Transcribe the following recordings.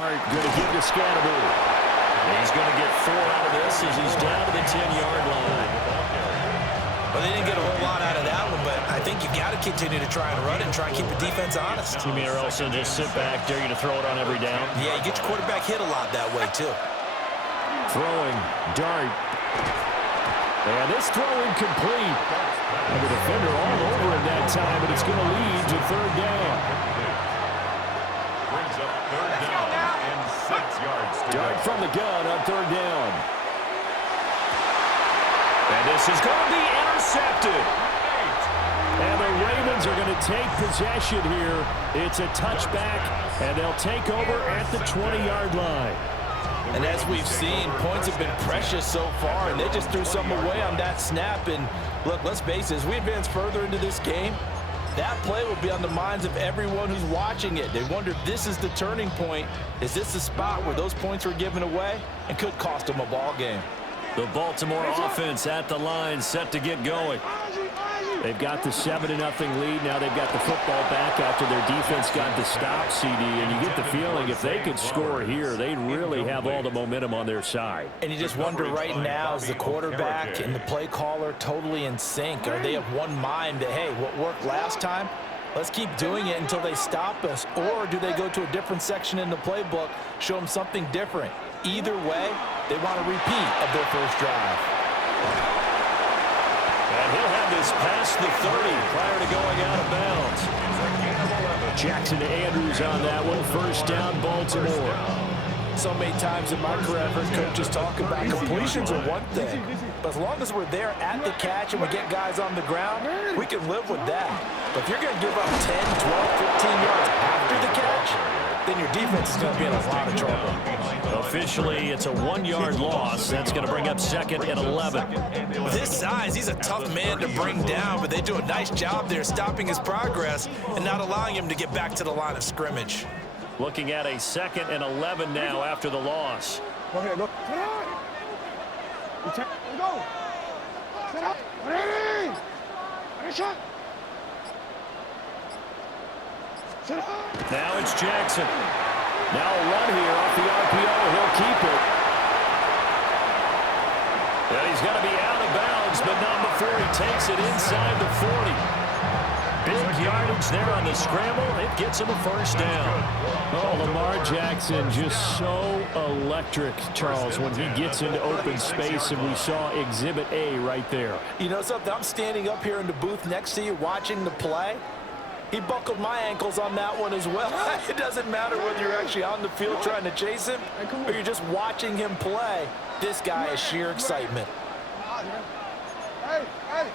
Going to give to Scatterby. He's going to get 4 out of this as he's down to the 10-yard line. Well, they didn't get a whole lot out of that one, but I think you got to continue to try and run and try and keep the defense honest. You mean also just sit back, dare you to throw it on every down? Yeah, you get your quarterback hit a lot that way, too. Throwing, dart. And this throw incomplete. And the defender all over him that time, but it's going to lead to 3rd down. Brings up 3rd down and 6 yards. Dart from the gun on 3rd down. And this is going to be intercepted. And the Ravens are going to take possession here. It's a touchback, and they'll take over at the 20-yard line. And as we've seen, points have been precious so far, and they just threw something away on that snap. And look, let's face it, as we advance further into this game, that play will be on the minds of everyone who's watching it. They wonder if this is the turning point. Is this the spot where those points were given away and could cost them a ball game? The Baltimore offense at the line, set to get going. They've got the 7-0 lead. Now they've got the football back after their defense got the stop, CD. And you get the feeling if they could score here, they'd really have all the momentum on their side. And you just wonder right now, is the quarterback and the play caller totally in sync? Are they of one mind that, hey, what worked last time, let's keep doing it until they stop us? Or do they go to a different section in the playbook, show them something different? Either way, they want a repeat of their first drive. And he'll have this past the 30 prior to going out of bounds. Jackson to Andrews on that one. 1st down, Baltimore. So many times in my career, I've heard coaches talk about completions are one thing. But as long as we're there at the catch and we get guys on the ground, we can live with that. But if you're going to give up 10, 12, 15 yards after the catch, then your defense is going to be in a lot of trouble. Officially, it's a 1-yard loss. That's going to bring up 2nd and 11. With his size, he's a tough man to bring down, but they do a nice job there stopping his progress and not allowing him to get back to the line of scrimmage. Looking at a 2nd and 11 now after the loss. Go ahead, look. Sit out. Go. Sit out. Ready. Ready, shot. Sit out. Now it's Jackson. Now a run here off the RPO. He'll keep it. And he's going to be out of bounds, but not before he takes it inside the 40. Big yardage there on the scramble. It gets him a 1st down. Oh, Lamar Jackson just so electric, Charles, when he gets into open space, and we saw Exhibit A right there. You know something? I'm standing up here in the booth next to you watching the play. He buckled my ankles on that one as well. It doesn't matter whether you're actually on the field trying to chase him or you're just watching him play. This guy is sheer excitement. Hey, hey.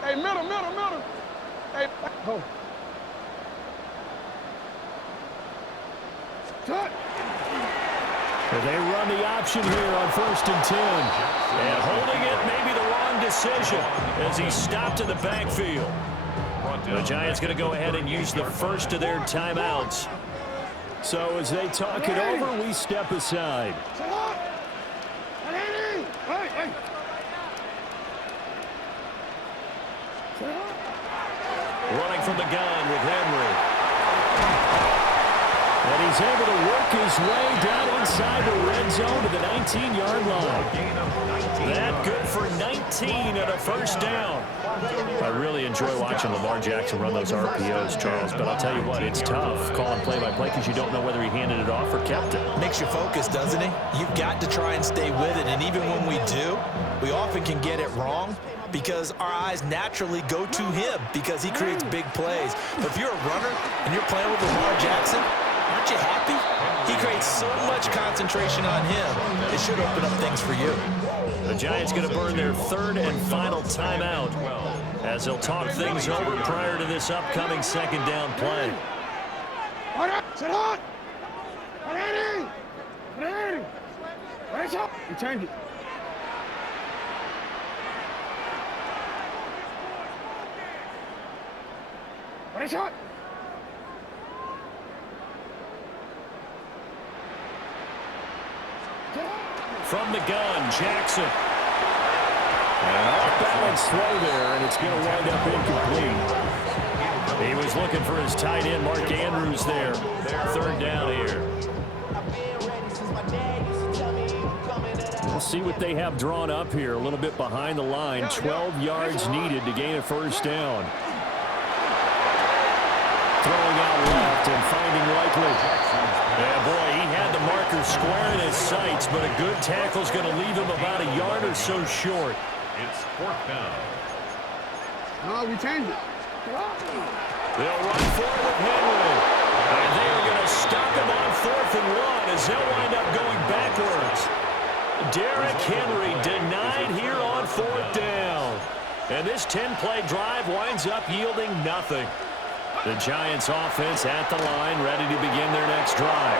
Hey, middle. Hey, go. Cut. They run the option here on 1st and 10. And holding it may be the wrong decision as he stopped in the backfield. The Giants going to go ahead and use the first of their timeouts. So as they talk it over, we step aside. Running from the gun with Henry. And he's able to work his way down inside the red zone to the 19-yard line. That good for 19 and a 1st down. I really enjoy watching Lamar Jackson run those RPOs, Charles, but I'll tell you what, it's tough calling play-by-play because you don't know whether he handed it off or kept it. Makes you focus, doesn't he? You've got to try and stay with it, and even when we do, we often can get it wrong because our eyes naturally go to him because he creates big plays. But if you're a runner and you're playing with Lamar Jackson, aren't you happy? He creates so much concentration on him. It should open up things for you. The Giants going to burn their 3rd and final timeout as they'll talk things over prior to this upcoming 2nd down play. Sit on. Ready. Ready, shot. You change it. Ready, shot. From the gun, Jackson. And off-balance throw there, and it's going to wind up incomplete. He was looking for his tight end, Mark Andrews there. Third down here. We'll see what they have drawn up here. A little bit behind the line. 12 yards needed to gain a first down. Throwing out left and finding Likely. Yeah, boy, he had the marker square in his sights, but a good tackle is going to leave him about a yard or so short. It's fourth down. No, we changed it. They'll run forward with Henry. And they are going to stop him on 4th and 1 as they'll wind up going backwards. Derrick Henry denied here on 4th down. And this 10-play drive winds up yielding nothing. The Giants offense at the line, ready to begin their next drive.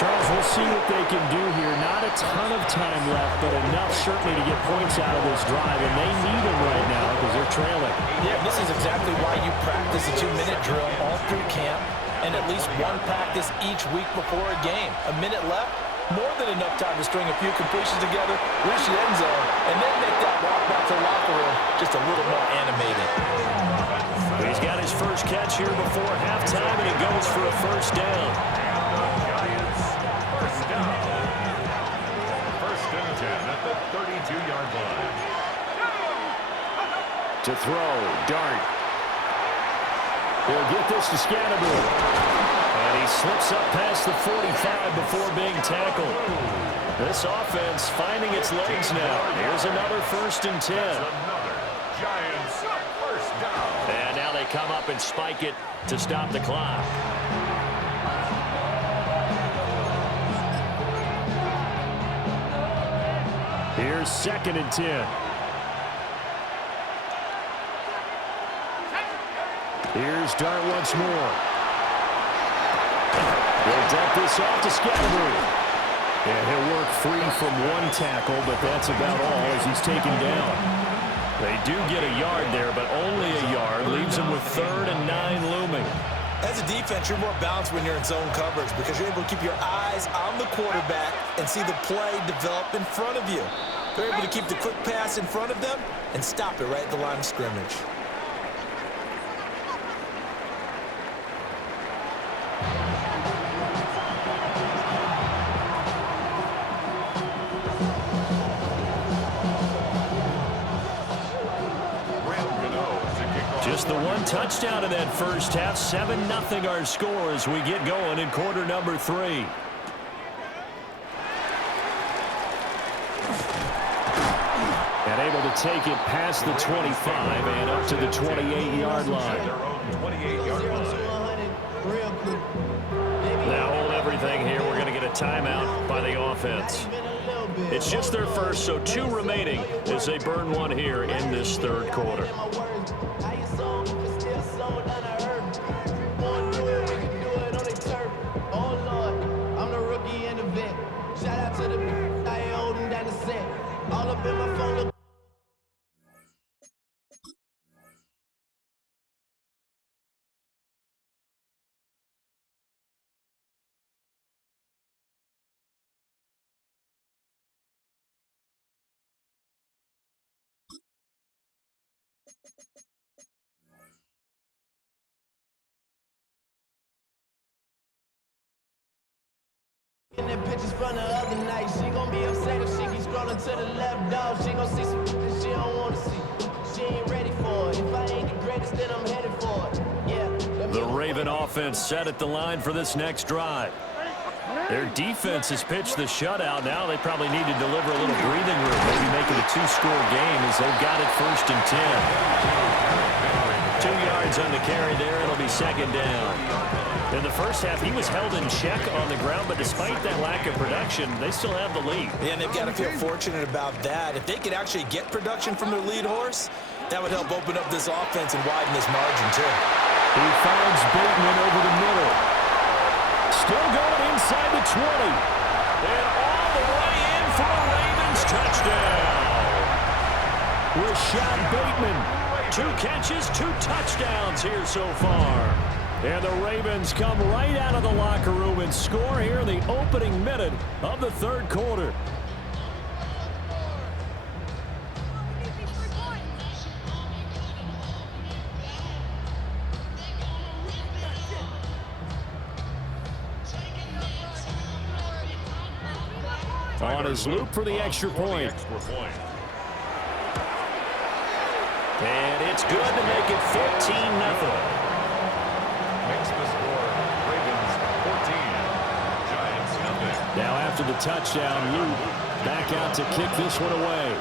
Charles, we'll see what they can do here. Not a ton of time left, but enough certainly to get points out of this drive, and they need them right now because they're trailing. Yeah, this is exactly why you practice a 2-minute drill all through camp and at least one practice each week before a game. A minute left, more than enough time to string a few completions together, reach the end zone, and then make that walk back to the locker room just a little more animated. He's got his first catch here before halftime, and he goes for a first down. First down. First and 10 at the 32-yard line. To throw, Dart. He'll get this to Scannaboo. And he slips up past the 45 before being tackled. This offense finding its legs now. Here's another first and 10. Another Giants first down. And now they come up and spike it to stop the clock. Here's 2nd and 10. Here's Dart once more. They'll dump this off to Scannaboo. And he'll work free from one tackle, but that's about all as he's taken down. They do get a yard there, but only a yard. Leaves them with 3rd and 9 looming. As a defense, you're more balanced when you're in zone coverage because you're able to keep your eyes on the quarterback and see the play develop in front of you. They're able to keep the quick pass in front of them and stop it right at the line of scrimmage. Just the one touchdown in that first half. 7-0 our score as we get going in quarter number 3. And able to take it past the 25 and up to the 28-yard line. Their own 28-yard line. Now hold everything here. We're going to get a timeout by the offense. It's just their first, so 2 remaining as they burn one here in this 3rd quarter. In the pictures from the other night, she gon' be upset if she keeps scrolling to the left, dog. She gon' see some that she don't wanna see. She ain't ready for it. If I ain't the greatest, then I'm headed for it. Yeah. The Raven offense set at the line for this next drive. Their defense has pitched the shutout. Now they probably need to deliver a little breathing room, maybe make it a 2-score game as they've got it 1st and 10. 2 yards on the carry there. It'll be 2nd down. In the first half, he was held in check on the ground, but despite that lack of production, they still have the lead. Yeah, and they've got to feel fortunate about that. If they could actually get production from their lead horse, that would help open up this offense and widen this margin, too. He finds Bateman over the middle. Still going inside the 20. And all the way in for a Ravens touchdown. Rashad Bateman. 2 catches, 2 touchdowns here so far. And the Ravens come right out of the locker room and score here in the opening minute of the 3rd quarter. on his loop for the extra point. And it's good to make it 14-0. Makes the score Ravens 14, Giants 0. Now after the touchdown, Luke back out to kick this one away.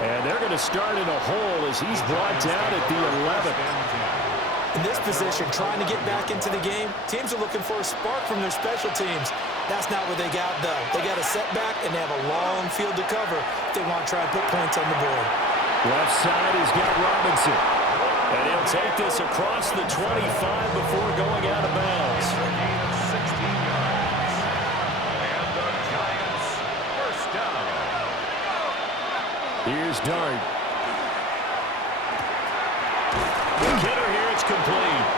And they're going to start in a hole as he's brought down at the 11. In this position, trying to get back into the game, teams are looking for a spark from their special teams. That's not what they got, though. They got a setback, and they have a long field to cover if they want to try and put points on the board. Left side has got Robinson. And he'll take this across the 25 before going out of bounds. 16 yards. And the Giants first down. Here's Dart. The kidder here, it's complete.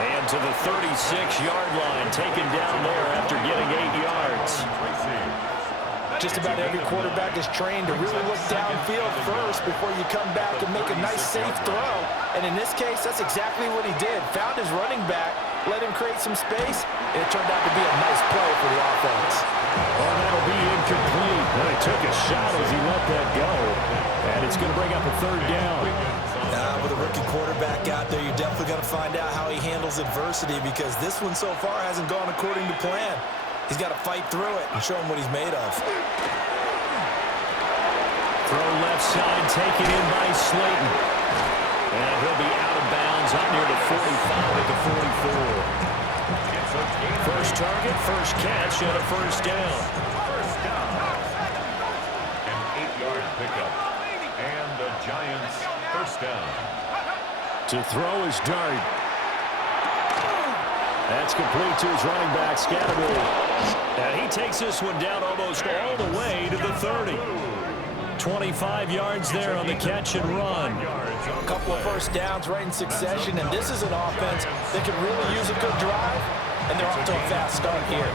And to the 36-yard line, taken down there after getting 8 yards. Just about every quarterback is trained to really look downfield first before you come back and make a nice, safe throw. And in this case, that's exactly what he did. Found his running back, let him create some space, and it turned out to be a nice play for the offense. Well, that'll be incomplete. Well, he took a shot as he let that go. And it's going to bring up a third down. With a rookie quarterback out there, you're definitely going to find out how he handles adversity because this one so far hasn't gone according to plan. He's got to fight through it and show him what he's made of. Throw left side, taken in by Slayton. And he'll be out of bounds up near the 45 at the 44. First target, first catch, and a first down. First down. An 8-yard pickup. And the Giants first down. To throw is Dart. That's complete to his running back, Scatterbury. And he takes this one down almost all the way to the 30. 25 yards there on the catch and run. A couple of first downs right in succession, and this is an offense that can really use a good drive, and they're off to a fast start here.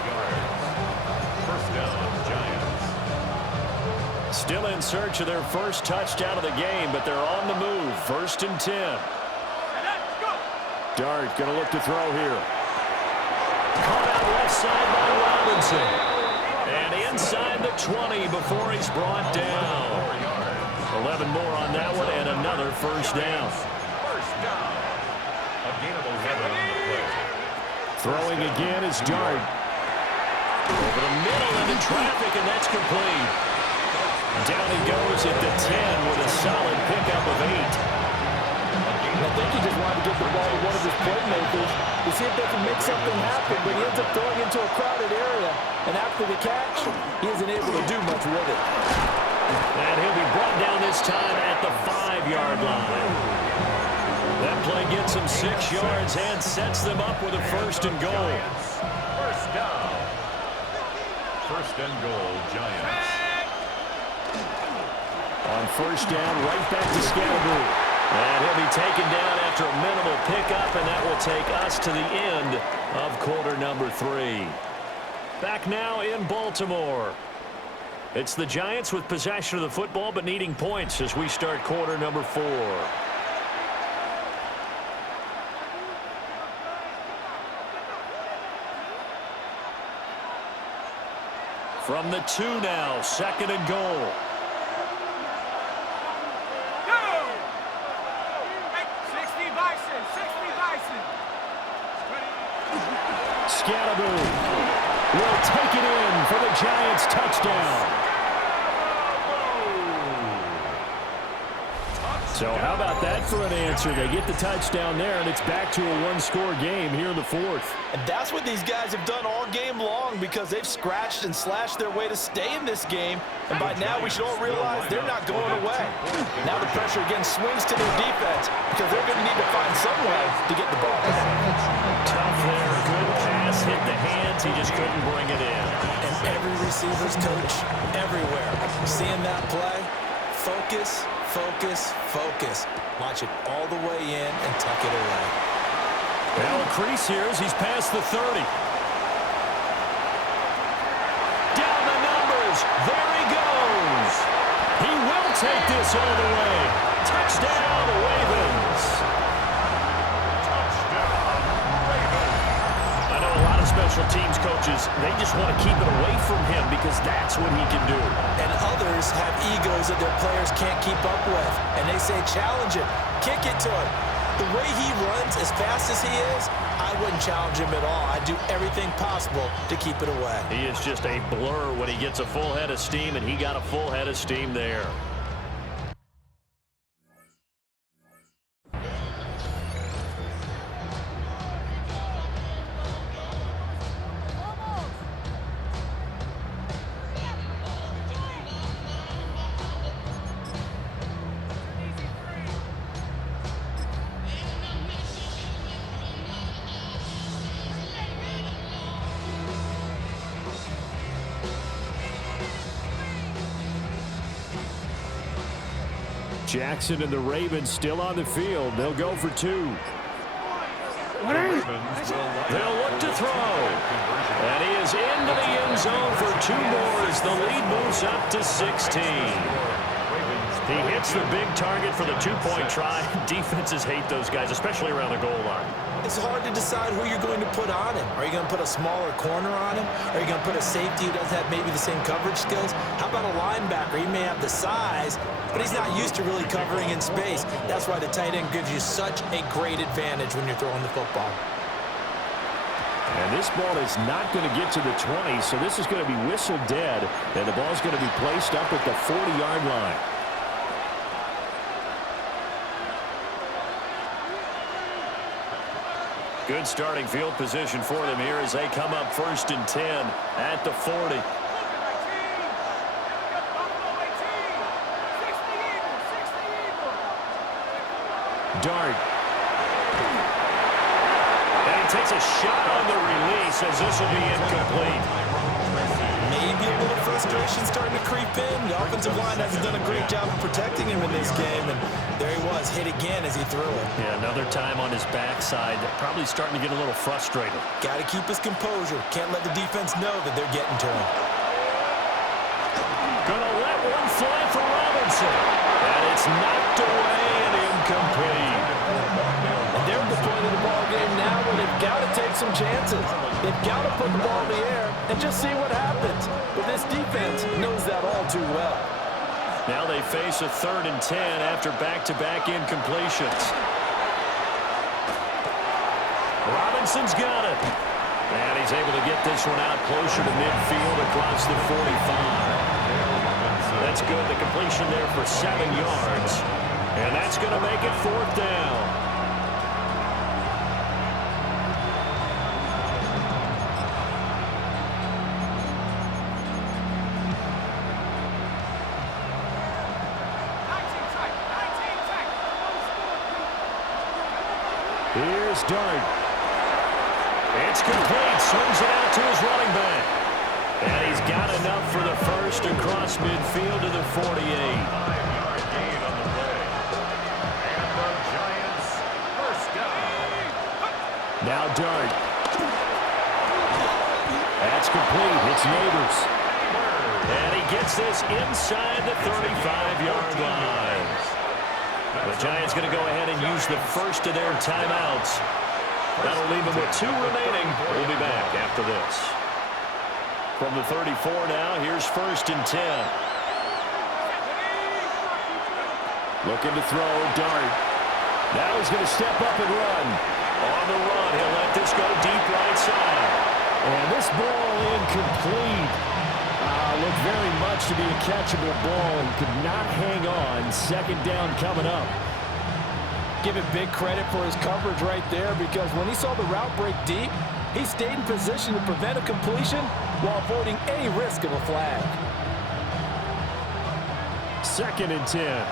First down, Giants. Still in search of their first touchdown of the game, but they're on the move. 1st and 10. Dart going to look to throw here. Caught out left side by Robinson. And inside the 20 before he's brought down. 11 more on that one and another first down. First down. A gain of 11 on the play. Throwing again is Dart. Over the middle into traffic, and that's complete. Down he goes at the 10 with a solid pickup of 8. I think he just wanted to get the ball to one of his playmakers to see if they can make something happen, but he ends up throwing into a crowded area, and after the catch, he isn't able to do much with it. And he'll be brought down this time at the 5-yard line. That play gets him 6 yards and sets them up with a first and goal. First down. First and goal, Giants. On first down, right back to Scatterbury. And he'll be taken down after a minimal pickup, and that will take us to the end of quarter number 3. Back now in Baltimore. It's the Giants with possession of the football, but needing points as we start quarter number 4. From the 2 now, 2nd and goal. Scatterbury will take it in for the Giants touchdown. So how about that for an answer? They get the touchdown there, and it's back to a one-score game here in the 4th. And that's what these guys have done all game long because they've scratched and slashed their way to stay in this game. And by now, we should all realize they're not going away. Now the pressure again swings to their defense because they're going to need to find some way to get the ball. Tough there. Good pass. Hit the hands. He just couldn't bring it in. And every receiver's coach everywhere. Seeing that play, focus, focus, focus. Watch it all the way in and tuck it away. Now a crease here as he's past the 30. Down the numbers. There he goes. He will take this all the way. Touchdown, Ravens. special teams coaches, they just want to keep it away from him because that's what he can do. And others have egos that their players can't keep up with. And they say, challenge it, kick it to him. The way he runs, as fast as he is, I wouldn't challenge him at all. I'd do everything possible to keep it away. He is just a blur when he gets a full head of steam, and he got a full head of steam there. Jackson and the Ravens still on the field. They'll go for two. They'll look to throw. And he is into the end zone for two more as the lead moves up to 16. He hits the big target for the two-point try. Defenses hate those guys, especially around the goal line. It's hard to decide who you're going to put on him. Are you going to put a smaller corner on him? Are you going to put a safety who doesn't have maybe the same coverage skills? How about a linebacker? He may have the size, but he's not used to really covering in space. That's why the tight end gives you such a great advantage when you're throwing the football. And this ball is not going to get to the 20, so this is going to be whistled dead, and the ball is going to be placed up at the 40-yard line. Good starting field position for them here as they come up 1st and 10 at the 40. Dart. And he takes a shot on the release as this will be incomplete. Maybe a little frustration starting to creep in. The offensive line hasn't done a great job of protecting him in this game, and there he was, hit again as he threw it. Yeah, another time on his backside, probably starting to get a little frustrated. Got to keep his composure. Can't let the defense know that they're getting to him. Gonna let one fly for Robinson. And it's knocked away and incomplete. And they're at the point of the ball game now where they've got to take some chances. They've got to put the ball in the air and just see what happens. But this defense knows that all too well. Now they face a 3rd and 10 after back-to-back incompletions. Robinson's got it. And he's able to get this one out closer to midfield across the 45. That's good. The completion there for 7 yards. And that's going to make it 4th down. Here's Dart. It's complete. Swings it out to his running back. And he's got enough for the first across midfield to the 48. 5-yard gain on the play. And the Giants first down. Now Dart. That's complete. It's Neighbors. And he gets this inside the 35-yard line. The Giants going to go ahead and use the first of their timeouts. That'll leave them with 2 remaining. We'll be back after this. From the 34 now, here's 1st and 10. Looking to throw, Dart. Now he's going to step up and run. On the run, he'll let this go deep right side. And this ball incomplete. Looked very much to be a catchable ball. He could not hang on. 2nd down coming up. Give it big credit for his coverage right there, because when he saw the route break deep, he stayed in position to prevent a completion while avoiding any risk of a flag. 2nd and 10.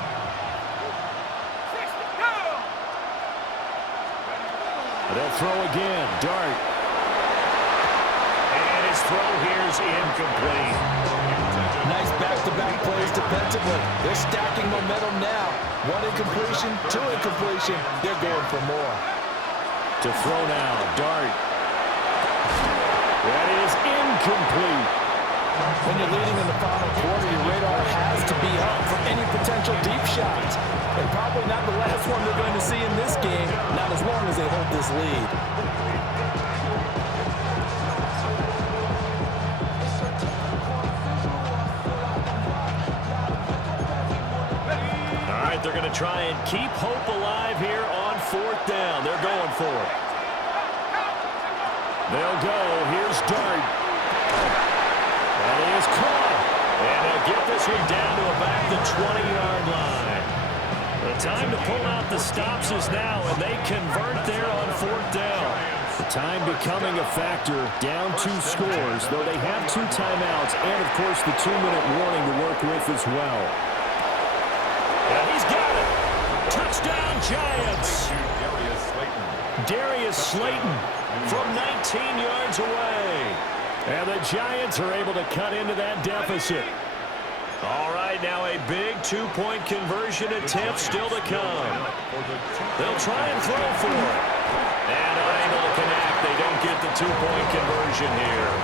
They'll throw again. Dart. And his throw here is incomplete. Nice back-to-back plays defensively. They're stacking momentum now. 1 incompletion, 2 incompletion. They're going for more. To throw now. Dart. That is incomplete. When you're leading in the final quarter, your radar has to be up for any potential deep shots. And probably not the last one they're going to see in this game, not as long as they hold this lead. but they're going to try and keep hope alive here on 4th down. They're going for it. They'll go. Here's Dart. And he is caught. And they'll get this one down to about the 20-yard line. The time to pull out the stops is now, and they convert there on 4th down. The time becoming a factor, down 2 scores, though they have 2 timeouts and, of course, the 2-minute warning to work with as well. And he's got it. Touchdown, Giants. Darius Slayton from 19 yards away. And the Giants are able to cut into that deficit. All right, now a big 2-point conversion attempt still to come. They'll try and throw for it. And unable to connect. They don't get the 2-point conversion here.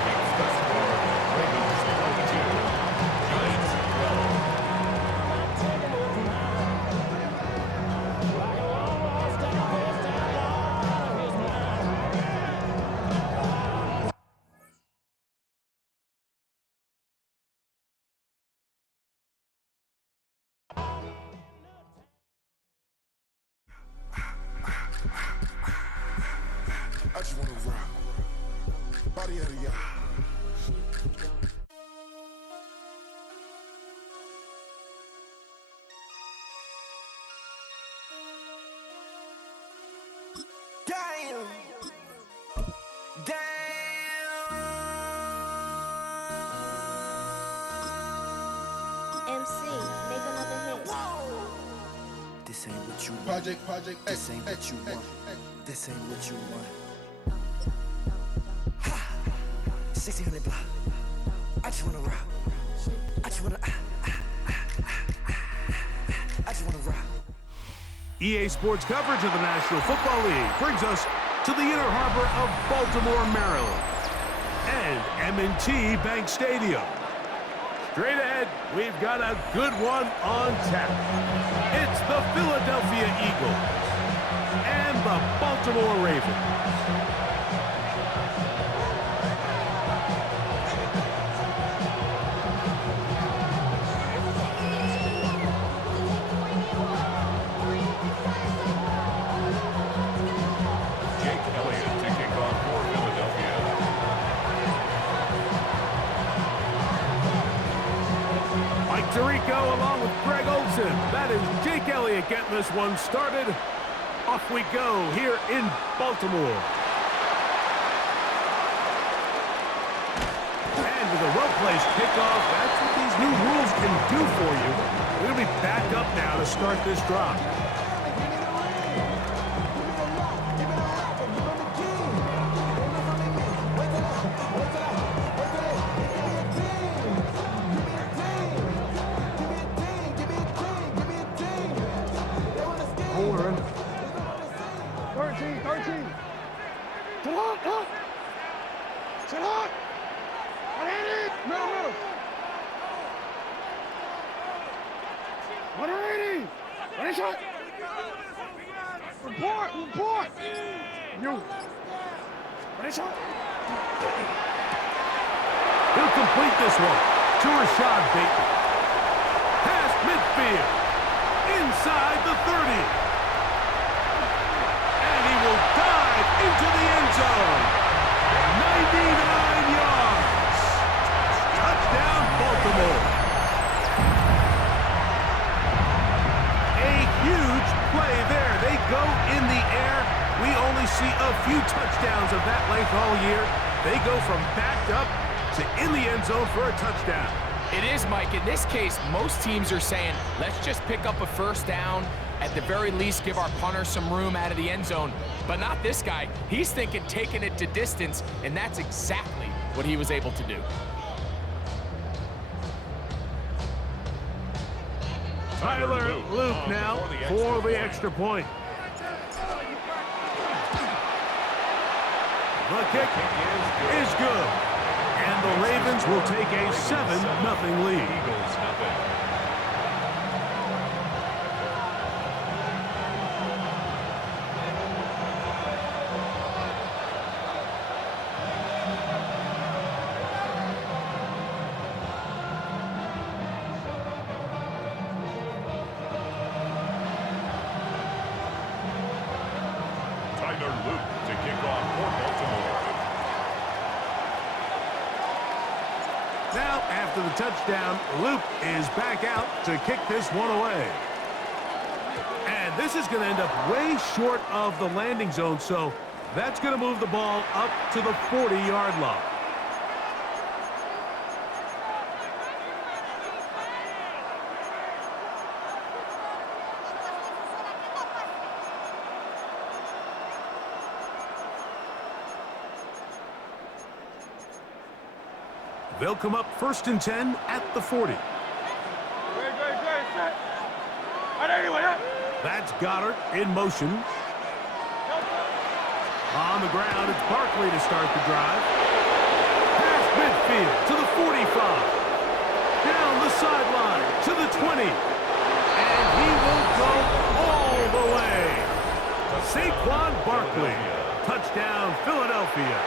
I just wanna rock. Body out of y'all. Damn. Damn. MC, make another hit. This ain't what you want. Project. This ain't what you want. This ain't what you want. 1600 block. I just wanna rock. I just wanna rock. EA Sports coverage of the National Football League brings us to the inner harbor of Baltimore, Maryland, and M&T Bank Stadium. Straight ahead, we've got a good one on tap. It's the Philadelphia Eagles and the Baltimore Ravens. Tirico along with Greg Olsen. That is Jake Elliott getting this one started. Off we go here in Baltimore. And with a well-placed kickoff, that's what these new rules can do for you. We're going to be back up now to start this drive. He'll complete this one to Rashad Bateman. Past midfield. Inside the 30. And he will dive into the end zone. 99 yards. Touchdown, Baltimore. A huge play there. They go in the air. We only see a few touchdowns of that length all year. They go from backed up to in the end zone for a touchdown. It is, Mike. In this case, most teams are saying, let's just pick up a first down. At the very least, give our punter some room out of the end zone. But not this guy. He's thinking taking it to distance, and that's exactly what he was able to do. Tyler Luke now for the extra point. The kick is good. And the Ravens will take a 7-0 lead. Now, after the touchdown, Luke is back out to kick this one away. And this is going to end up way short of the landing zone, so that's going to move the ball up to the 40-yard line. They'll come up 1st and 10 at the 40. That's Goddard in motion. On the ground, it's Barkley to start the drive. Past midfield to the 45. Down the sideline to the 20. And he will go all the way. Saquon Barkley. Touchdown, Philadelphia.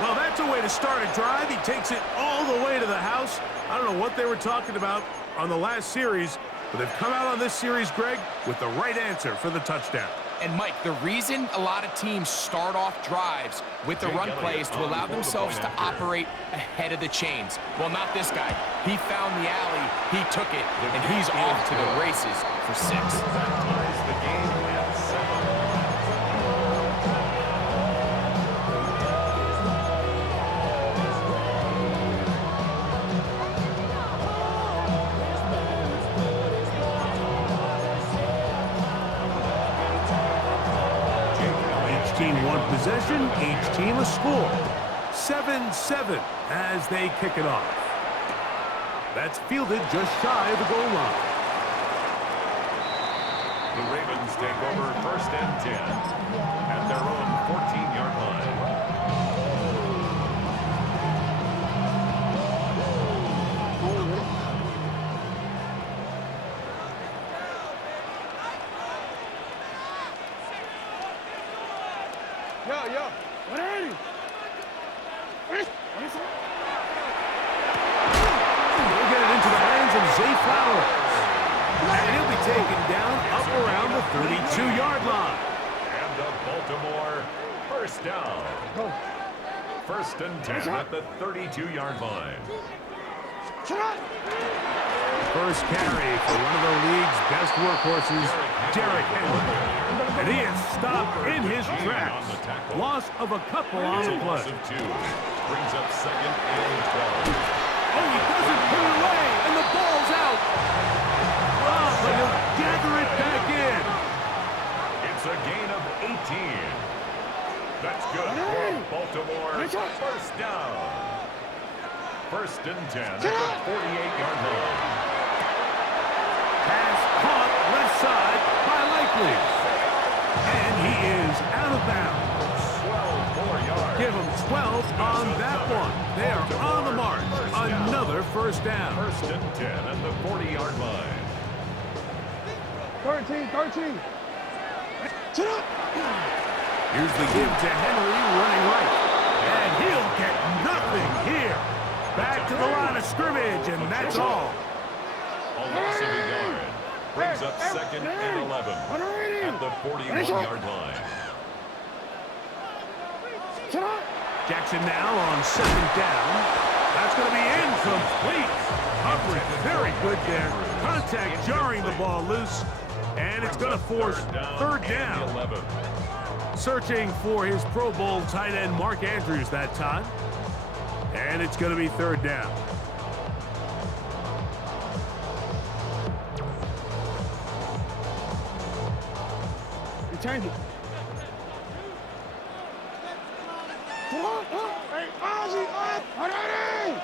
Well, that's a way to start a drive. He takes it all the way to the house. I don't know what they were talking about on the last series, but they've come out on this series, Greg, with the right answer for the touchdown. And, Mike, the reason a lot of teams start off drives with the run plays to allow themselves to operate ahead of the chains. Well, not this guy. He found the alley, he took it, and he's off to the races for 6. That ties the game at 7. Team one possession, each team a score. 7-7 as they kick it off. That's fielded just shy of the goal line. The Ravens take over 1st and 10 at their own 14-yard line. They'll get it into the hands of Zay Flowers. And he'll be taken down up around the 32-yard line. And the Baltimore 1st down. 1st and 10 at the 32-yard line. First carry for one of the league's best workhorses, Derrick Henry. And he is stopped in his tracks. Loss of a couple on the play. Brings up 2nd and 12. Oh, he doesn't put it away, and the ball's out. Oh, but he'll gather it back in. It's a gain of 18. That's good for Baltimore. 1st down. 1st and 10 at the 48-yard line. Pass caught left side by Likely. And he is out of bounds. 12 more yards. Give him 12 on that one. They are on the march. Another 1st down. 1st and 10 at the 40-yard line. 13. Sit up. Here's the give to Henry running right. And he'll get nothing here. Back to the line of scrimmage, and that's all. A loss of a yard. Brings up 2nd and 11 at the 41-yard line. Jackson now on 2nd down. That's going to be incomplete. Coverage very good there. Contact jarring the ball loose. And it's going to force 3rd down. Searching for his Pro Bowl tight end Mark Andrews that time. And it's going to be 3rd down. Return it. Hey, Ozzy, up! Ready!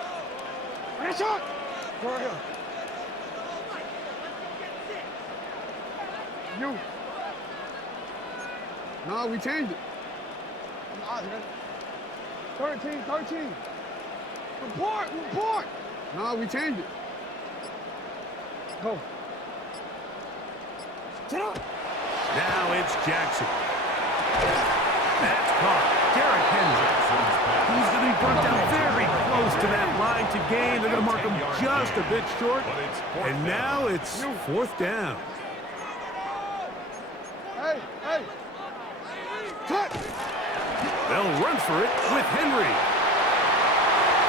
Ready, shot! Go ahead. You. No, we changed it. Ozzy, 13. Report! No, we changed it. Go. Sit up. Now it's Jackson. That's caught. Derrick Henry. He's going to be brought down very close to that line to gain. They're going to mark him just a bit short. And now it's 4th down. Hey. Cut. They'll run for it with Henry.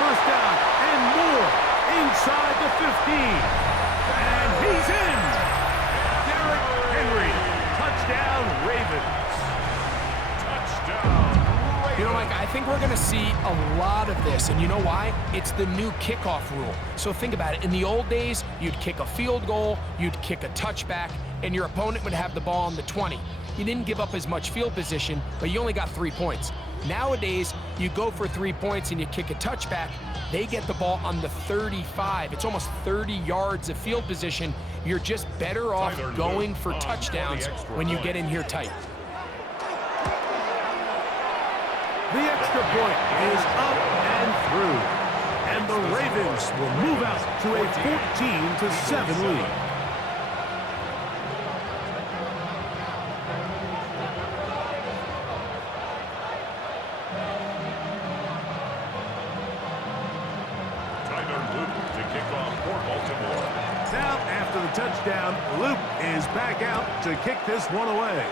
first down and more inside the 15. And he's in. Derrick Henry. Touchdown, Ravens. Touchdown, Ravens. You know, Mike, I think we're going to see a lot of this, and you know why? It's the new kickoff rule. So think about it. In the old days, you'd kick a field goal, you'd kick a touchback, and your opponent would have the ball on the 20. You didn't give up as much field position, but you only got 3 points. Nowadays, you go for 3 points and you kick a touchback, they get the ball on the 35. It's almost 30 yards of field position. You're just better off going for touchdowns when you get in here tight. The extra point is up and through. And the Ravens will move out to a 14-7 lead. Now, after the touchdown, Luke is back out to kick this one away.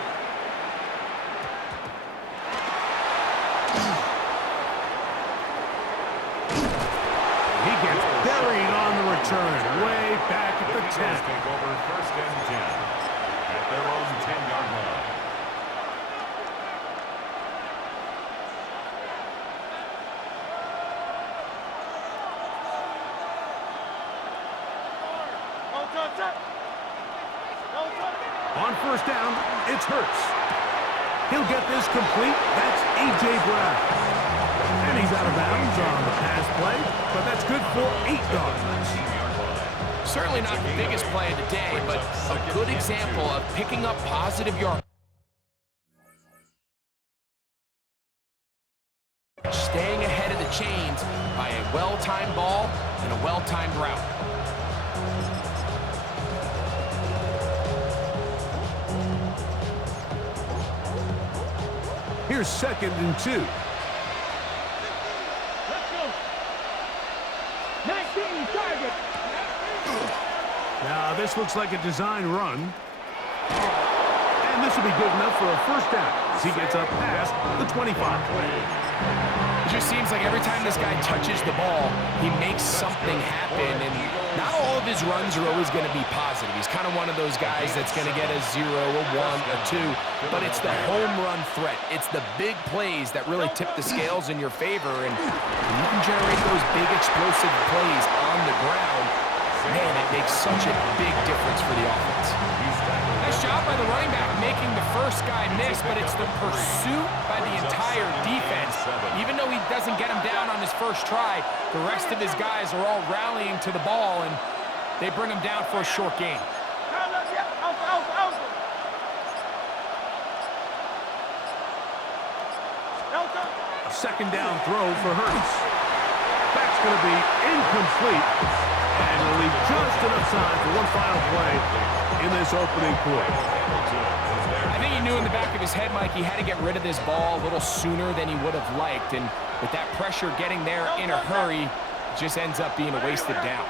He gets buried on the return, way back at the 10. Take over first and 10 at their own 10-yard line. On first down, it's Hurts. He'll get this complete. That's A.J. Brown. And he's out of bounds on the pass play, but that's good for 8 yards. Certainly not the biggest play of the day, but a good example of picking up positive yards. Staying ahead of the chains by a well-timed ball and a well-timed route. Here's 2nd and 2. Let's go. 19 target. Now, this looks like a design run. And this will be good enough for a first down as he gets up past the 25. It just seems like every time this guy touches the ball, he makes something happen, and not all of his runs are always going to be positive. He's kind of one of those guys that's going to get a 0, a 1, a 2, but it's the home run threat. It's the big plays that really tip the scales in your favor, and you can generate those big explosive plays on the ground. Man, it makes such a big difference for the offense. Nice job by the running back making the first guy miss, but it's the pursuit by the entire defense. Even though he doesn't get him down on his first try, the rest of his guys are all rallying to the ball, and they bring him down for a short gain. A 2nd down throw for Hurts. That's going to be incomplete. And will leave just enough time for one final play in this opening quarter. I think he knew in the back of his head, Mike, he had to get rid of this ball a little sooner than he would have liked. And with that pressure getting there in a hurry, it just ends up being a wasted down.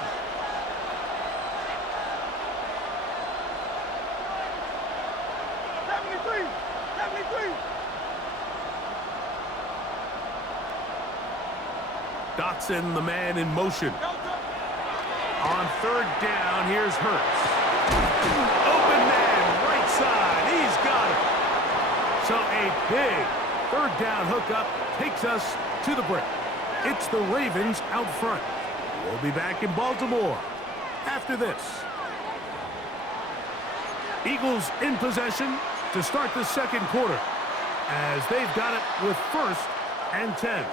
Dotson, the man in motion. On 3rd down, here's Hurts. Open man, right side. He's got it. So a big 3rd down hookup takes us to the break. It's the Ravens out front. We'll be back in Baltimore after this. Eagles in possession to start the 2nd quarter as they've got it with 1st and 10.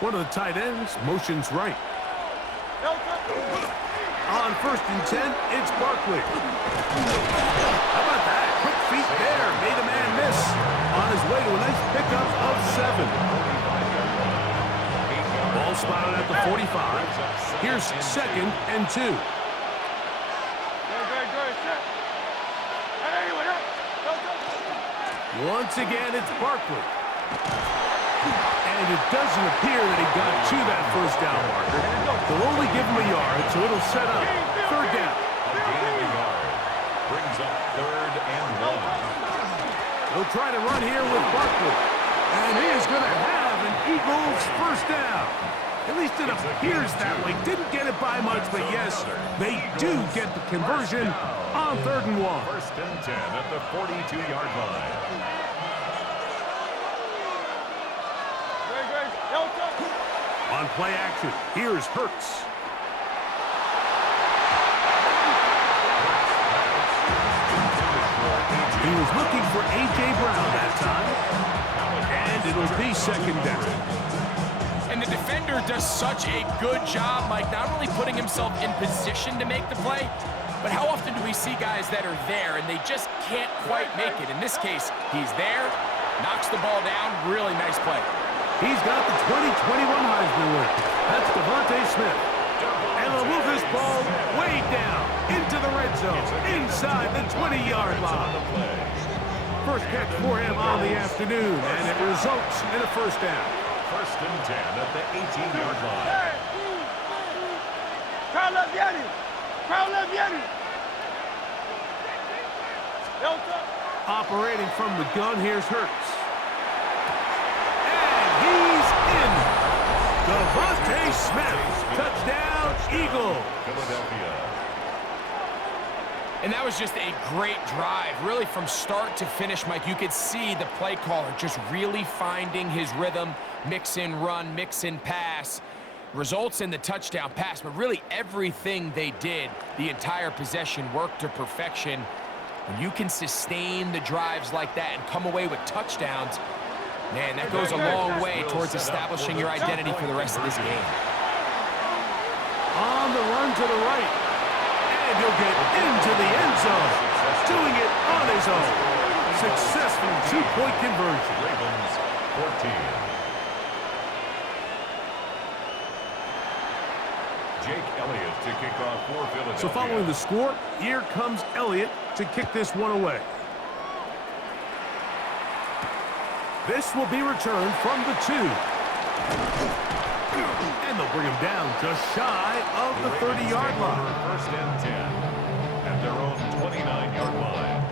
One of the tight ends motions right. On 1st and 10, it's Barkley. How about that? Quick feet there. Made a man miss. On his way to a nice pickup of 7. Ball spotted at the 45. Here's 2nd and 2. Once again, it's Barkley. And it doesn't appear that he got to that first down marker. They'll only give him a yard, so it'll set up 3rd down. Brings up 3rd and 1. They'll try to run here with Barkley. And he is going to have an Eagles first down. At least it appears that way. Didn't get it by much, but yes, they do get the conversion on 3rd and 1. 1st and 10 at the 42-yard line. On play action, here's Hurts. He was looking for A.J. Brown that time. And it'll be 2nd down. And the defender does such a good job, Mike, not only putting himself in position to make the play, but how often do we see guys that are there and they just can't quite make it? In this case, he's there, knocks the ball down, really nice play. He's got the 2021 Heisman winner. That's Devontae Smith. And they'll move this ball way down into the red zone, inside the 20-yard line. First catch for him on the afternoon, and it results in a first down. 1st and 10 at the 18-yard line. Operating from the gun, here's Hurts. And he's in. Devontae Smith, touchdown, Eagle. Philadelphia. And that was just a great drive, really from start to finish, Mike. You could see the play caller just really finding his rhythm, mix in run, mix in pass. Results in the touchdown pass, but really everything they did, the entire possession worked to perfection. When you can sustain the drives like that and come away with touchdowns, man, that goes a long way towards establishing your identity for the rest of this game. On the run to the right. And he'll get into the end zone. Doing it on his own. Successful two-point conversion. Ravens 14. Jake Elliott to kick off for Philadelphia. So following the score, here comes Elliott to kick this one away. This will be returned from the 2. And they'll bring him down just shy of the 30-yard line. 1st and 10 at their own 29-yard line.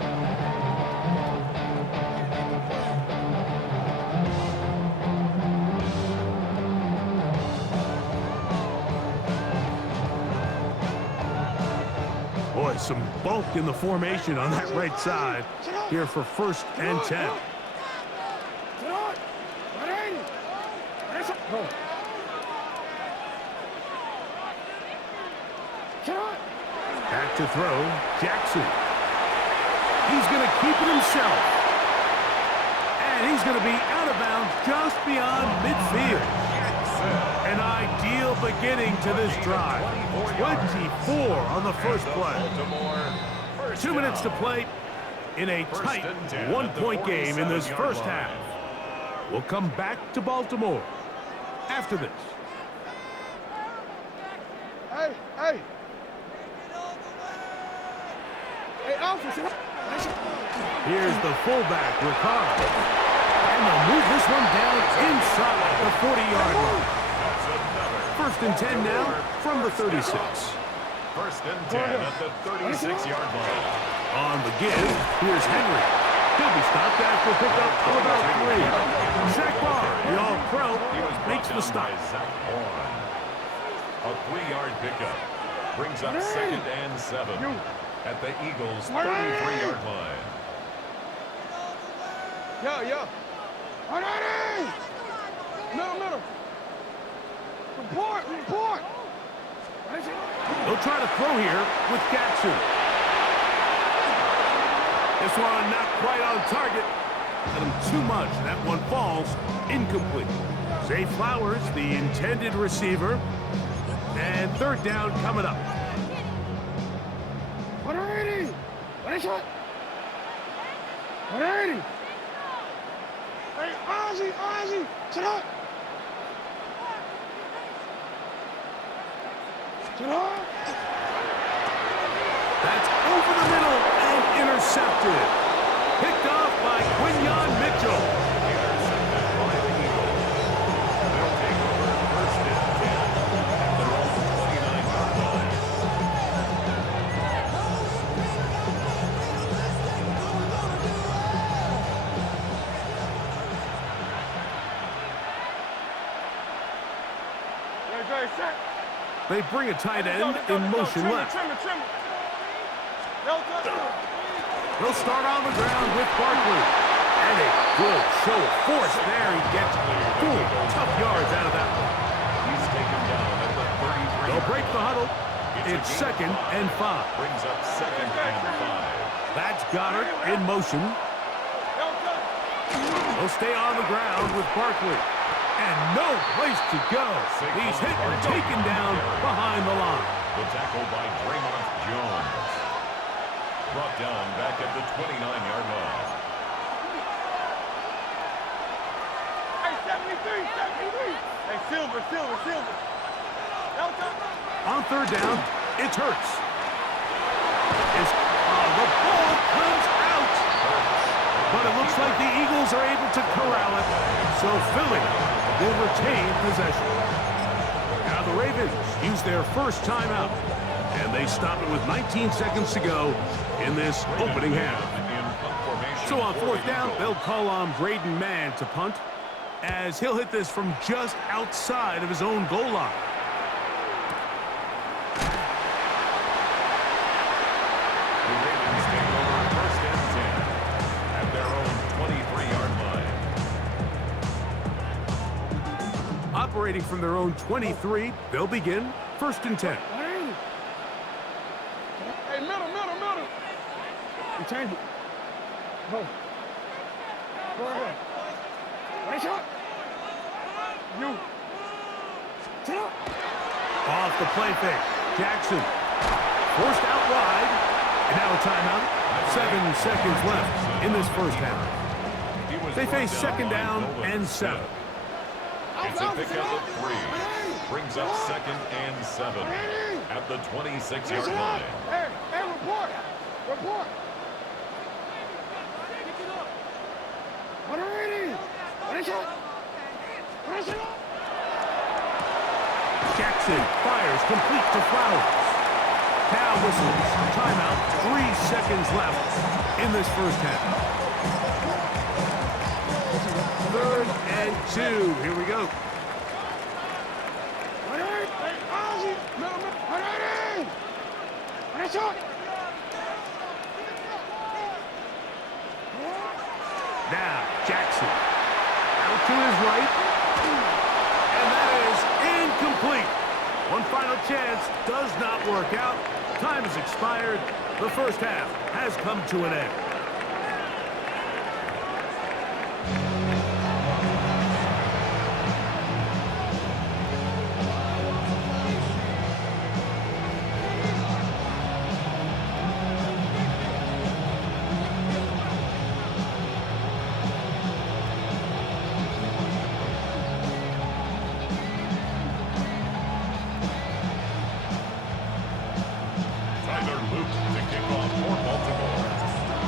Boy, some bulk in the formation on that right side here for 1st and 10. Back to throw, Jackson. He's going to keep it himself. And he's going to be out of bounds just beyond midfield. An ideal beginning to this drive. 24 on the first play. 2 minutes to play in a tight one-point game in this first half. We'll come back to Baltimore after this. Hey. Here's the fullback, Ricard. And they'll move this one down inside the 40-yard line. 1st and 10 now from the 36. 1st and 10 at the 36-yard line. On the give, here's Henry. He'll be stopped after a pickup of about 3. Zach Barr, the all-pro, makes the stop. A 3-yard pickup brings up 2nd and 7 at the Eagles' 33-yard line. Yeah. Middle. Report. They'll try to throw here with Jackson. This one not quite on target. Got him too much. That one falls incomplete. Zay Flowers, the intended receiver. And 3rd down coming up. Hey, Ozzy, sit up. That's over the middle and intercepted. Picked off by Quinyon Mitchell. They bring a tight end in motion left. He'll start on the ground with Barkley. And a good show of force there. He gets 4 tough yards out of that one. He's taken down at the 33. They'll break the huddle. It's 2nd and 5. Brings up 2nd and 5. That's Goddard in motion. He'll stay on the ground with Barkley. And no place to go. He's hit and taken down behind the line. The tackle by Draymond Jones. Brought down back at the 29-yard line. Hey, 73. Hey, Silver. On 3rd down, it's Hurts. The ball comes out. But it looks like the Eagles are able to corral it. So Philly will retain possession. Now the Ravens use their first timeout. And they stop it with 19 seconds to go in this opening half. So on 4th down, they'll call on Braden Mann to punt, as he'll hit this from just outside of his own goal line. The Ravens take over 1st and 10 at their own 23-yard line. Operating from their own 23, they'll begin 1st and 10. Hey, middle. You change it. Go ahead. Race up. You. Sit up. Off the play fake. Jackson forced out wide. And now a timeout. 7 seconds left in this first half. They face 2nd down and 7. It's a pickup of 3. Brings up 2nd and 7 at the 26-yard line. Hey, report. Jackson fires complete to Flowers. Now whistles. Timeout. 3 seconds left in this first half. 3rd and 2. Here we go. Now Jackson out to his right. And that is incomplete. One final chance does not work out. Time has expired. The first half has come to an end.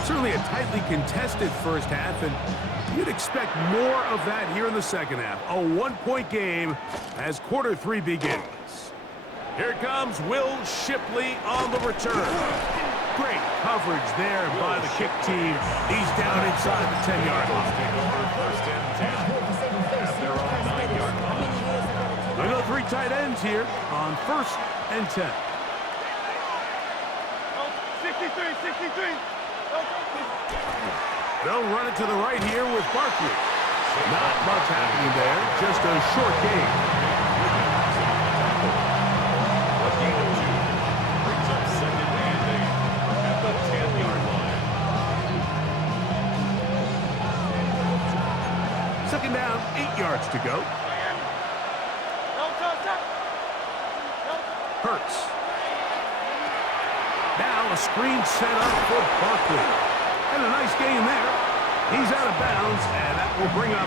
Certainly a tightly contested first half, and you'd expect more of that here in the second half. A 1-point game as quarter 3 begins. Here comes Will Shipley on the return. Great coverage there by the kick team. He's down inside the 10-yard line. I know 3 tight ends here on 1st and 10. 63. They'll run it to the right here with Barkley. Not much happening there, just a short game. A gain of 2 brings up 2nd and 8 at the 10-yard line. 2nd down, 8 yards to go. Hurts. Now a screen set up for Barkley. And a nice gain there. He's out of bounds, and that will bring up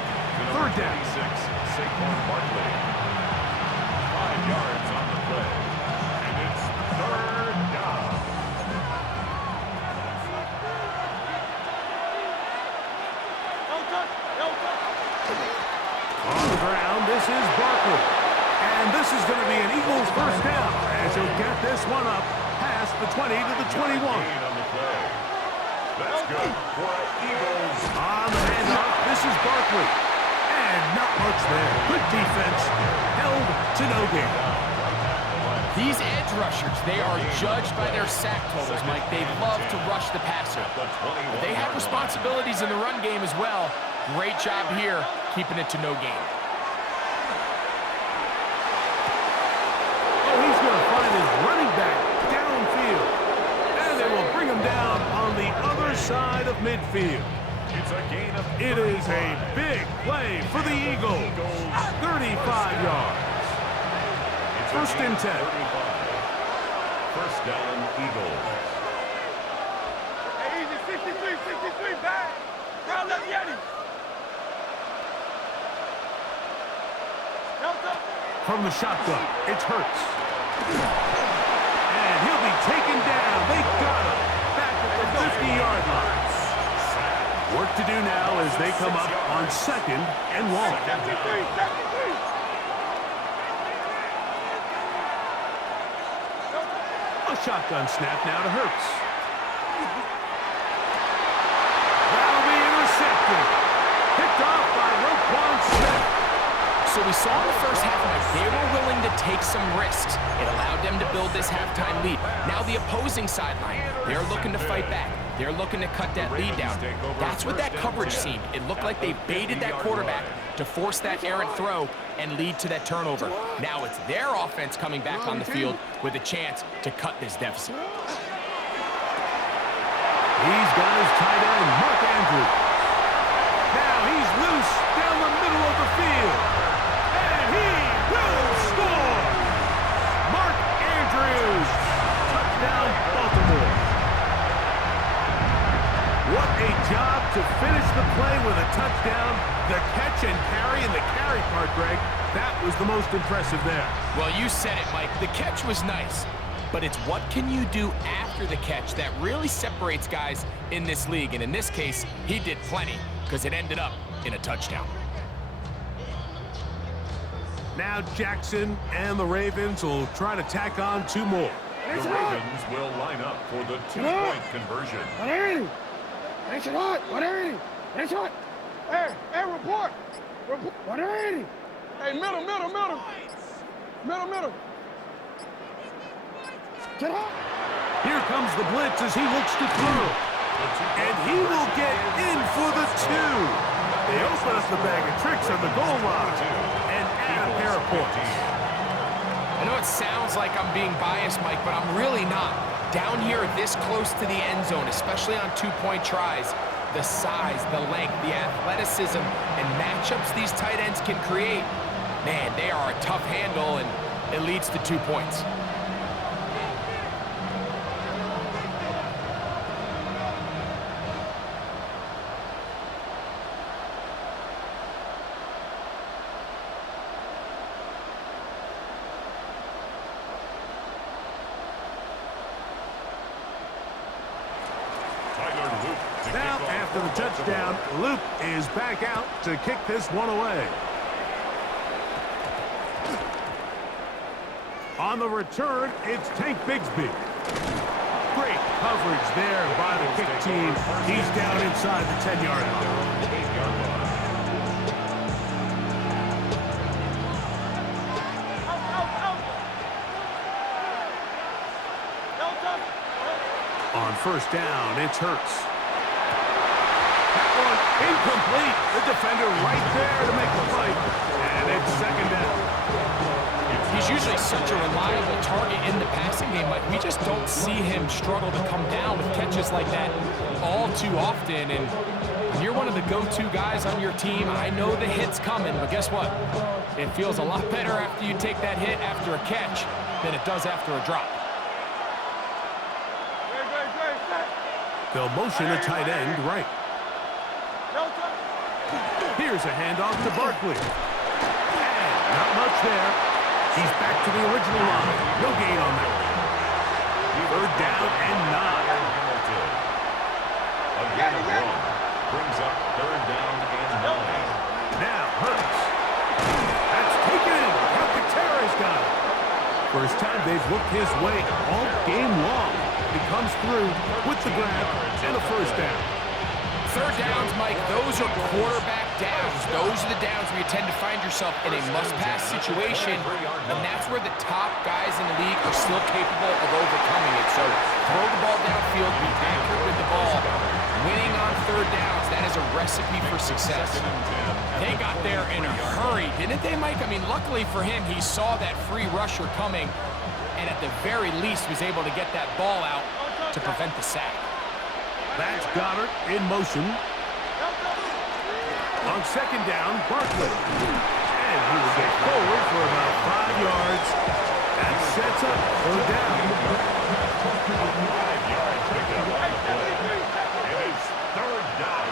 3rd down. Saquon Barkley. 5 yards on the play. And it's 3rd down. On the ground, this is Barkley. And this is going to be an Eagles first down as he'll get this one up past the 20 to the 21. That's good for Eagles. On the handoff, this is Barkley. And not much there. Good defense. Held to no gain. These edge rushers, they are judged by their sack totals, Mike. They love to rush the passer. But they have responsibilities in the run game as well. Great job here, keeping it to no gain. Oh, he's going to find his running back downfield. And they will bring him down on the other side of midfield. It is a big play for the Eagles. 35 yards. First and 10. First down, Eagles. Hey, easy, 63, back. Round up, Yeti. From the shotgun, it's Hurts. And he'll be taken down. They got him back at the 50-yard line. Work to do now as they come up on 2nd and long. 73. A shotgun snap now to Hurts. That'll be intercepted. Picked off by Roquan Smith. So we saw in the first half, they were willing to take some risks. It allowed them to build this halftime lead. Now the opposing sideline, they're looking to fight back. They're looking to cut that lead down. That's what that coverage seemed. It looked like they baited that quarterback to force that errant throw and lead to that turnover. Now it's their offense coming back on the field with a chance to cut this deficit. He's got his tight end, Mark Andrews. Now he's loose down the middle of the field. And he will score! Mark Andrews! Touchdown, Baltimore. What a job to finish the play with a touchdown. The catch and carry, and the carry part, Greg, that was the most impressive there. Well, you said it, Mike. The catch was nice, but it's what can you do after the catch that really separates guys in this league. And in this case, he did plenty because it ended up in a touchdown. Now Jackson and the Ravens will try to tack on 2 more. The Ravens will line up for the 2-point conversion. 180. That's it hot. 180. That's hot. Hey, report. 180. Hey, middle. Get up. Here comes the blitz as he looks to throw. And he will get in for the 2. They open up the bag of tricks on the goal line and add a pair of points. I know it sounds like I'm being biased, Mike, but I'm really not. Down here this close to the end zone, especially on 2-point tries, the size, the length, the athleticism, and matchups these tight ends can create, man, they are a tough handle, and it leads to 2 points. Now, after the touchdown, Luke is back out to kick this one away. On the return, it's Tank Bigsby. Great coverage there by the kick team. He's down inside the 10-yard line. On first down, it's Hurts. That one incomplete. The defender right there to make the play. And it's 2nd down. He's usually such a reliable target in the passing game, but we just don't see him struggle to come down with catches like that all too often. And when you're one of the go-to guys on your team, I know the hit's coming, but guess what? It feels a lot better after you take that hit after a catch than it does after a drop. They'll motion a tight end right. Here's a handoff to Barkley. And not much there. He's back to the original line. No gain on that. 3rd down and 9. Again, brings up 3rd down and 9. Now Hurts. That's taken in. Calcaterra's got it. First time they've looked his way all game long. He comes through with the grab and a 1st down. 3rd downs, Mike, those are quarterback downs, those are the downs where you tend to find yourself in a must-pass situation, and that's where the top guys in the league are still capable of overcoming it. So throw the ball downfield, be accurate with the ball. Winning on third downs, that is a recipe for success. They got there in a hurry, didn't they, Mike? I mean, luckily for him, he saw that free rusher coming, and at the very least was able to get that ball out to prevent the sack. That's Goddard in motion. On second down, Barkley. And he will get forward for about 5 yards. That sets up third down. 5-yard pickup on the play. It is third down.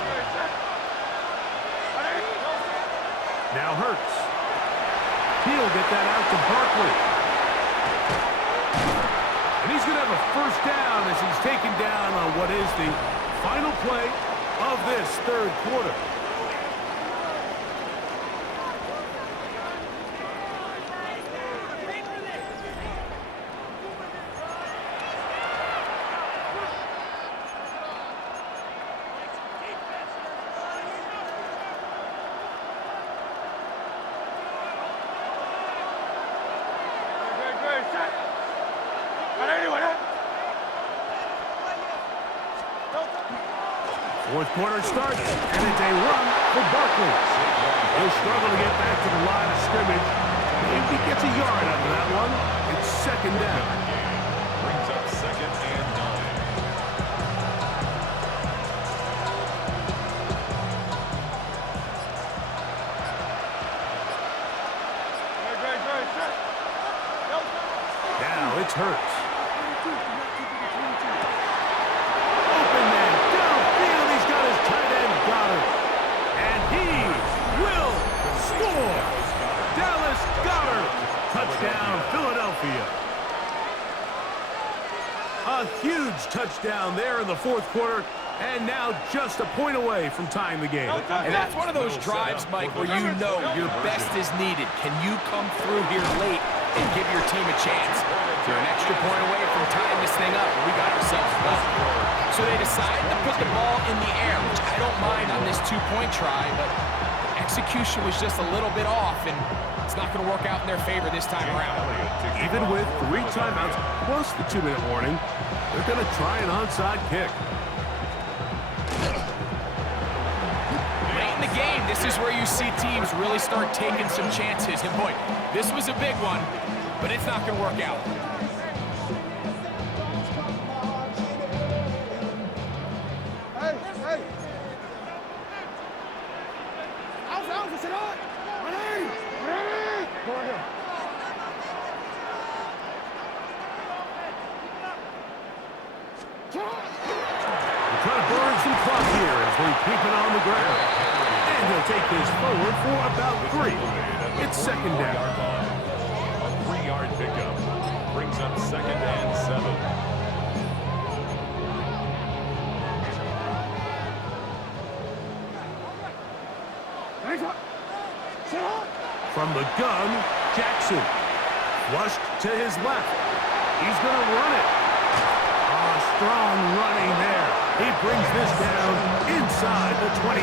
Now Hurts. He'll get that out to Barkley. And he's going to have a first down as he's taken down on what is the final play of this third quarter. Fourth quarter starts, and it's a run for Barkley. He'll struggle to get back to the line of scrimmage. Maybe he gets a yard out of that one. It's second down. Brings up second and 9. Now it's Hurts. Touchdown, Philadelphia. A huge touchdown there in the fourth quarter, and now just a point away from tying the game. And that's one of those drives, Mike, where you know your best is needed. Can you come through here late and give your team a chance? If you're an extra point away from tying this thing up, we got ourselves a ball. So they decided to put the ball in the air, which I don't mind on this two-point try, but execution was just a little bit off, and it's not going to work out in their favor this time around. Even with 3 timeouts plus the 2-minute warning, they're going to try an onside kick. Late in the game, this is where you see teams really start taking some chances. And boy, this was a big one, but it's not going to work out. Trying to burn some clock here as we keep it on the ground. And he'll take this forward for about 3. It's second down. A 3-yard pickup brings up second and 7. From the gun, Jackson. Flushed to his left. He's going to run it. Strong running there. He brings this down inside the 25.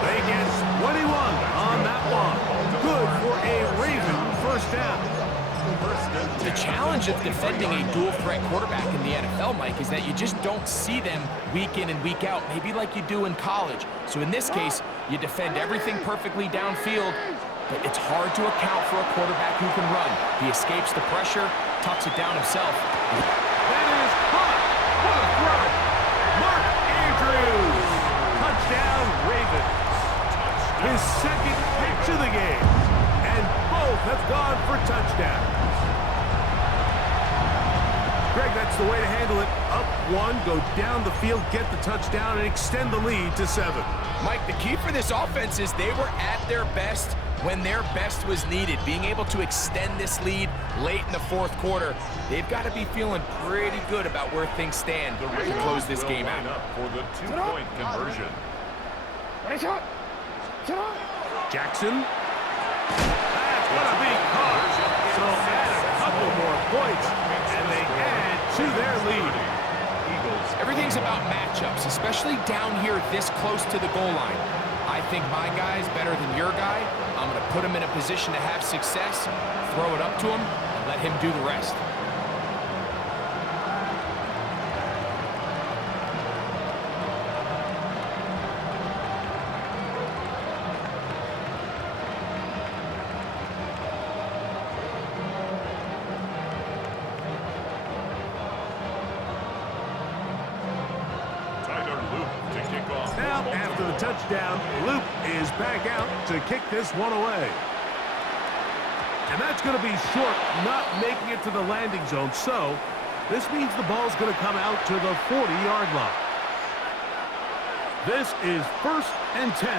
They get 21 on that one. Good for a Raven first down. The challenge of defending a dual-threat quarterback in the NFL, Mike, is that you just don't see them week in and week out, maybe like you do in college. So in this case, you defend everything perfectly downfield, but it's hard to account for a quarterback who can run. He escapes the pressure, tucks it down himself. That is caught. What a throw. Mark Andrews. Touchdown, Ravens. His second catch of the game. And both have gone for touchdowns. Greg, that's the way to handle it. Up 1, go down the field, get the touchdown, and extend the lead to 7. Mike, the key for this offense is they were at their best when their best was needed. Being able to extend this lead late in the fourth quarter, they've got to be feeling pretty good about where things stand to close this game out. For the 2-point conversion. Jackson. That's what a big caught. So add a couple more points, and they add to their lead. Eagles Everything's about matchups, especially down here this close to the goal line. I think my guy's better than your guy. I'm going to put him in a position to have success, throw it up to him, and let him do the rest. Now, after the touchdown, Luke is back out to kick this one away. And that's going to be short, not making it to the landing zone. So, this means the ball's going to come out to the 40-yard line. This is 1st and 10.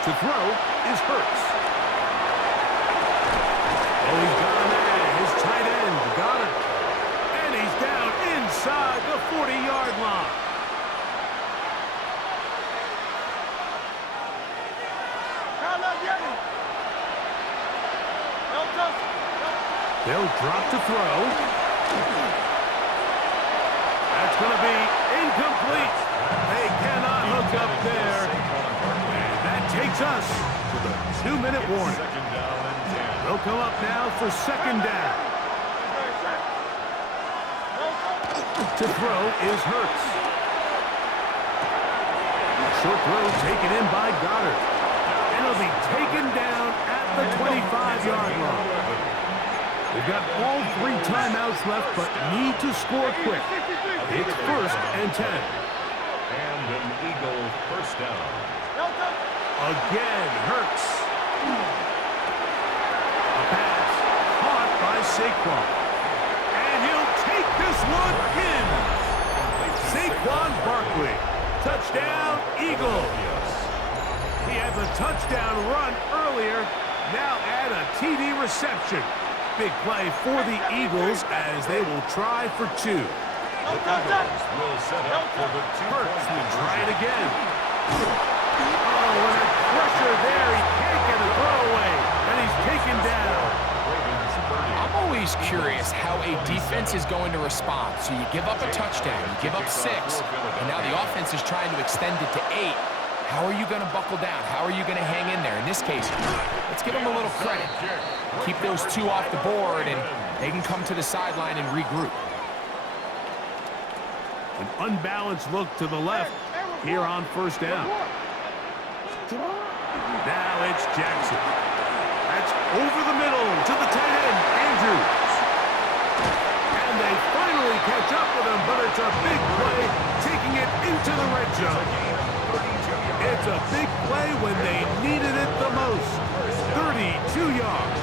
To throw is Hurts. Oh, he's got a man. His tight end got it. And he's down inside the 40-yard line. They'll drop to throw. That's going to be incomplete. They cannot hook up there. And that takes us to the 2-minute warning. They'll come up now for 2nd down. To throw is Hurts. Short throw taken in by Goddard. And it'll be taken down at the 25-yard line. They've got all 3 timeouts left, but need to score quick. It's 1st and 10. And an Eagle 1st down. Again, Hurts. A pass caught by Saquon. And he'll take this one in. Saquon Barkley. Touchdown, Eagles. He had the touchdown run earlier. Now add a TD reception. Big play for the Eagles as they will try for 2. The Eagles will set up for the 2-point to try it again. Oh, and a pressure there. He can't get a throwaway, and he's taken down. I'm always curious how a defense is going to respond. So you give up a touchdown, you give up 6, and now the offense is trying to extend it to 8. How are you going to buckle down? How are you going to hang in there? In this case, let's give them a little credit. Keep those 2 off the board, and they can come to the sideline and regroup. An unbalanced look to the left here on 1st down. Now it's Jackson. That's over the middle to the tight end, Andrews. And they finally catch up with him, but it's a big play, taking it into the red zone. It's a big play when they needed it the most. 32 yards.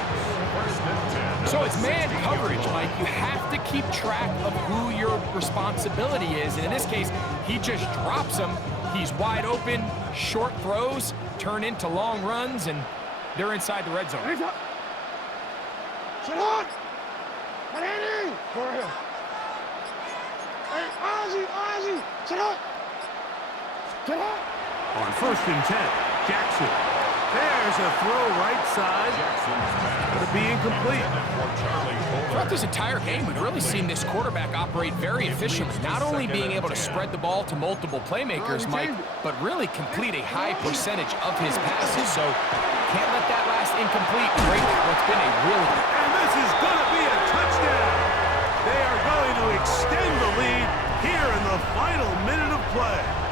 So it's man coverage, Mike. You have to keep track of who your responsibility is. And in this case, he just drops him. He's wide open. Short throws turn into long runs, and they're inside the red zone. Sit on! Hey, Ozzy! Sit on! Sit on! On 1st and 10, Jackson. There's a throw right side. Going to be incomplete. Throughout this entire game, we've really seen this quarterback operate very efficiently, not only being able to spread the ball to multiple playmakers, Mike, but really complete a high percentage of his passes. So can't let that last incomplete break what's been a really... And this is going to be a touchdown. They are going to extend the lead here in the final minute of play.